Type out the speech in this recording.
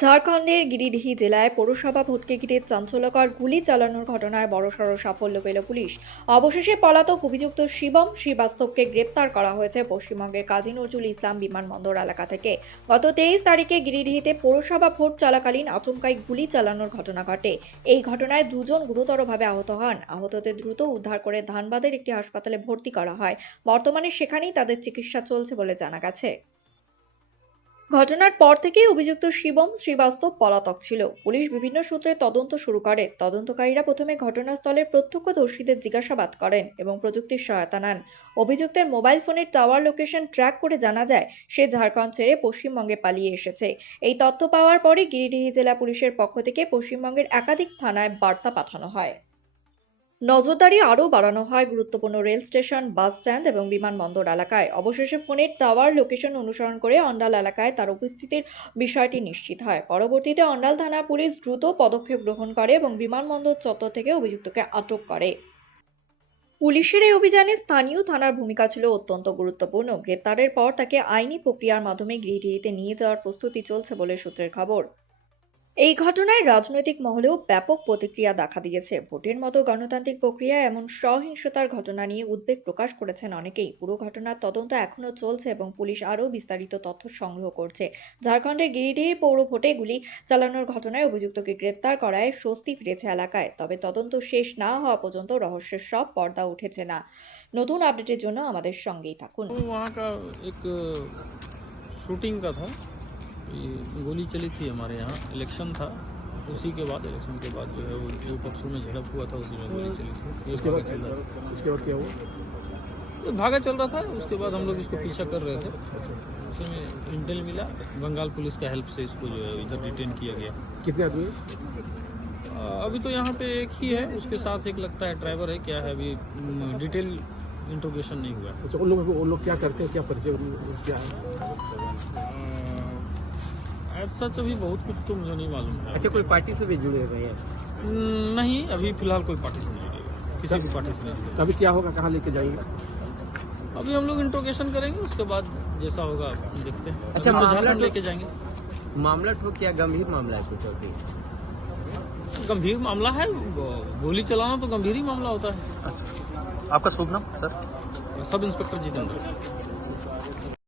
ঝাড়খণ্ডের গিরিডিহ জেলায় পৌরসভা ভোটকে ঘিরে চাঞ্চল্যকর গুলি চালানোর ঘটনায় বড়সড় সাফল্য পেল পুলিশ। অবশেষে পলাতক অভিযুক্ত শিবম শ্রীবাস্তবকে গ্রেপ্তার করা হয়েছে পশ্চিমবঙ্গের কাজী নজরুল ইসলাম বিমানবন্দর এলাকা থেকে। গত 23 তারিখে গিরিডিহতে পৌরসভা ভোট চলাকালীন আচমকাই গুলি চালানোর ঘটনা ঘটে। এই ঘটনায় দুজন গুরুতরভাবে আহত হন। আহতদের দ্রুত উদ্ধার করে ধানবাদের একটি হাসপাতালে ভর্তি করা হয়। বর্তমানে সেখানেই তাদের চিকিৎসা চলছে বলে জানা গেছে। ঘটনার পর থেকেই অভিযুক্ত শিবম শ্রীবাস্তব পলাতক ছিল। পুলিশ বিভিন্ন সূত্রে তদন্ত শুরু করে। তদন্তকারীরা প্রথমে ঘটনাস্থলের প্রত্যক্ষদর্শীদের জিজ্ঞাসাবাদ করেন এবং প্রযুক্তির সহায়তা নেন। অভিযুক্তের মোবাইল ফোনের টাওয়ার লোকেশন ট্র্যাক করে জানা যায় সে ঝাড়খণ্ড ছেড়ে পশ্চিমবঙ্গে পালিয়ে এসেছে। এই তথ্য পাওয়ার পরই গিরিডিহ জেলা পুলিশের পক্ষ থেকে পশ্চিমবঙ্গের একাধিক থানায় বার্তা পাঠানো হয়। নজরদারি আরও বাড়ানো হয় গুরুত্বপূর্ণ রেল স্টেশন, বাস স্ট্যান্ড এবং বিমানবন্দর এলাকায়। অবশেষে ফোনের টাওয়ার লোকেশন অনুসরণ করে অন্ডাল এলাকায় তার উপস্থিতির বিষয়টি নিশ্চিত হয়। পরবর্তীতে অন্ডাল থানা পুলিশ দ্রুত পদক্ষেপ গ্রহণ করে এবং বিমানবন্দর চত্বর থেকে অভিযুক্তকে আটক করে। পুলিশের এই অভিযানে স্থানীয় থানার ভূমিকা ছিল অত্যন্ত গুরুত্বপূর্ণ। গ্রেপ্তারের পর তাকে আইনি প্রক্রিয়ার মাধ্যমে গিরিডিহতে নিয়ে যাওয়ার প্রস্তুতি চলছে বলে সূত্রের খবর। এই ঘটনায় রাজনৈতিক মহলেও ব্যাপক প্রতিক্রিয়া দেখা দিয়েছে। ভোটের মতো গণতান্ত্রিক প্রক্রিয়ায় এমন সহিংসতার ঘটনা নিয়ে উদ্বেগ প্রকাশ করেছেন অনেকেই। পুরো ঘটনার তদন্ত এখনও চলছে এবং পুলিশ আরও বিস্তারিত তথ্য সংগ্রহ করছে। ঝাড়খণ্ডের গিরিডিহ পৌর ভোটে গুলি চালানোর ঘটনায় অভিযুক্তকে গ্রেপ্তার করায় স্বস্তি ফিরেছে এলাকায়। তবে তদন্ত শেষ না হওয়া পর্যন্ত রহস্যের সব পর্দা উঠেছে না। নতুন আপডেটের জন্য আমাদের সঙ্গেই থাকুন। वहाँ का एक शूटिंग का था, ये गोली चली थी हमारे यहाँ, इलेक्शन था। इलेक्शन के बाद जो है वो पक्षों में झड़प हुआ था, उसी में गोली चली थी। ये भागा चल रहा था। उसके बाद क्या हुआ? ये भागा चल रहा था, उसके बाद हम लोग इसको पीछा कर रहे थे। उसमें इंटेल मिला, बंगाल पुलिस का हेल्प से इसको जो है इधर डिटेन किया गया। कितने आदमी हैं? अभी तो यहाँ पे एक ही है, उसके साथ एक लगता है ड्राइवर है, क्या है अभी डिटेल इंट्रोगेशन नहीं हुआ है। अच्छा, उन लोग क्या करते हैं, क्या परिचय क्या है? एज सच अभी बहुत कुछ तो मुझे नहीं मालूम है। अच्छा, कोई पार्टी से भी जुड़े हुए हैं? नहीं, अभी फिलहाल कोई पार्टी से नहीं जुड़े, किसी भी पार्टी से नहीं जुड़े। अभी क्या होगा, कहाँ लेके जाएंगे? अभी हम लोग इंट्रोगेशन करेंगे, उसके बाद जैसा होगा देखते हैं। अच्छा, अभी तो मामला झारखंड तो- लेके जाएंगे। मामला ठोक क्या गंभीर मामला है कुछ अभी? गंभीर मामला है, गोली चलाना तो गंभीर ही मामला होता है। आपका शुभ नाम सर? Sub inspector Jitendra.